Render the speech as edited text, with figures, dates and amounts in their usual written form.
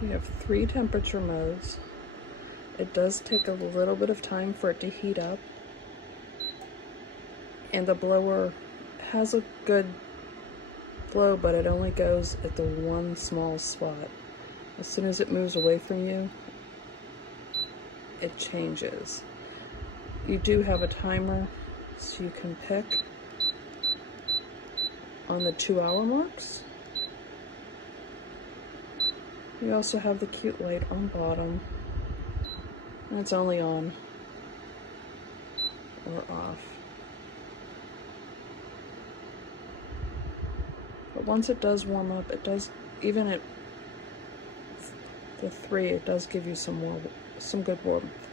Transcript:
We have 3 temperature modes. It does take a little bit of time for it to heat up, and the blower has a good blow, but it only goes at the one small spot. As soon as it moves away from you, it changes. You do have a timer, so you can pick on the 2-hour marks. You also have the cute light on bottom, and it's only on or off. But once it does warm up, it does, even at the 3, it does give you some good warmth.